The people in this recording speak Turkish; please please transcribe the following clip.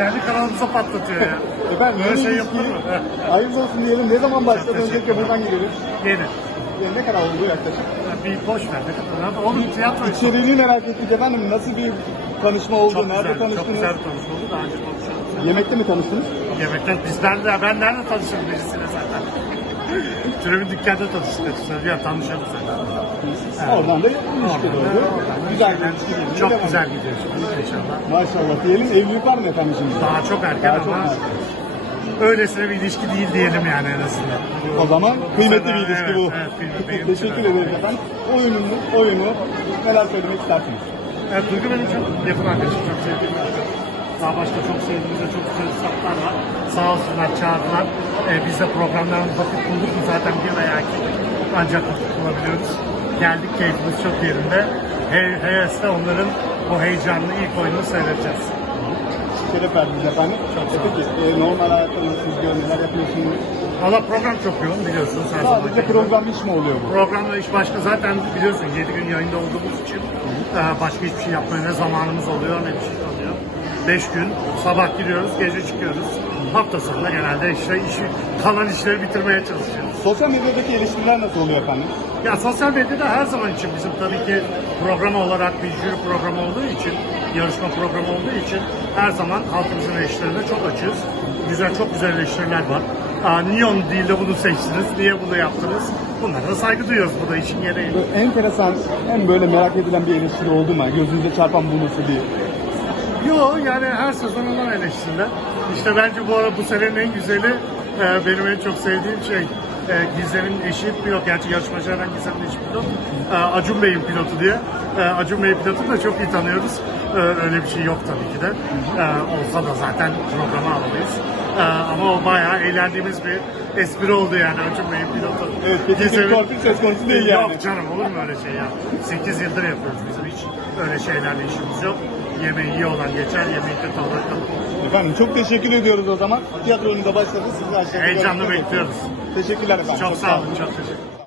Kendi kanalımıza patlatıyor ya. Efendim Böyle yeni şey yapılır mı? Hayırlı olsun diyelim. Ne zaman başladı? Teşekkür Öncelikle buradan geliyoruz. Yeni. Yani ne kadar oldu yaklaşık? Bir boş ver. Ne kadar? Ama Oğlum tiyatro işte. İçeriğini merak ettik efendim. Nasıl bir tanışma oldu? Çok Nerede güzel, çok tanıştınız? güzel bir tanışma oldu. Daha önce konuşuyorduk. Yemekte mi tanıştınız? Yemekten biz ben de ben nerede tanışırım zaten. Türevin dükkanda tanıştık. Ya tanışalım zaten. Oradan da ilişki da Güzel mi? Çok Devam. güzel gidiyor inşallah. Maşallah diyelim. Evlilik var mı efendim şimdi? Daha çok erken Daha çok ama erken. öylesine bir ilişki değil diyelim yani en azından. O zaman kıymetli bir Evet, ilişki bu. evet, benim- benim Teşekkür ederim efendim. Oyununu, oyunu neler söylemek istersiniz? Evet, Duygu benim çok yakın arkadaşım, çok sevdiğim. Daha başka çok sevdiğimiz ve çok güzel ıslaklar var. Sağ olsunlar, çağırdılar. Ee, biz de programlarımız vakit bulduk mu zaten bir veya iki ancak vakit bulabiliyoruz. Geldik, keyfimiz çok yerinde. Hey, Heyes'te onların bu heyecanlı ilk oyununu seyredeceğiz. Şeref verdiniz efendim. Çok Peki e, normal nasıl gidiyor? Neler yapıyorsunuz? Valla program çok yoğun biliyorsunuz her zaman. Sadece program iş mi oluyor bu? Programla iş başka zaten biliyorsun 7 gün yayında olduğumuz için e, başka hiçbir şey yapmaya ne zamanımız oluyor ne bir şey. 5 gün sabah giriyoruz gece çıkıyoruz. Hafta sonunda genelde işte işi, kalan işleri bitirmeye çalışıyoruz. Sosyal medyadaki eleştiriler nasıl oluyor efendim? Ya sosyal medyada her zaman için bizim tabii ki program olarak bir jüri programı olduğu için, yarışma programı olduğu için her zaman halkımızın eleştirilerine çok açığız. Güzel, çok güzel eleştiriler var. Aa, niye onu değil de bunu seçtiniz, niye bunu yaptınız? Bunlara da saygı duyuyoruz. Bu da işin gereği. Böyle enteresan, hem böyle merak edilen bir eleştiri oldu mu? Gözünüze çarpan bu nasıl bir... Yo yani her sezon olan eleştiriler. İşte bence bu ara bu senenin en güzeli e, benim en çok sevdiğim şey e, Gizem'in eşi pilot. Gerçi yarışmacılardan Gizem'in eşi pilot. E, Acun Bey'in pilotu diye. E, Acun Bey'in pilotunu da çok iyi tanıyoruz. E, öyle bir şey yok tabii ki de. E, olsa da zaten programa alamayız. E, ama o bayağı eğlendiğimiz bir espri oldu yani Acun Bey'in pilotu. Evet, Gizem'in- torpil söz konusu değil yani. Yok canım olur mu öyle şey ya? 8 yıldır yapıyoruz bizim hiç öyle şeylerle işimiz yok. Yemeği iyi olan geçer, yemeği kötü olan kalır. Efendim çok teşekkür ediyoruz o zaman. Tiyatro da başladı. Sizi aşağıda Heyecanla görüşmek üzere. bekliyoruz. Teşekkürler efendim. Çok sağ olun, çok teşekkür ederim.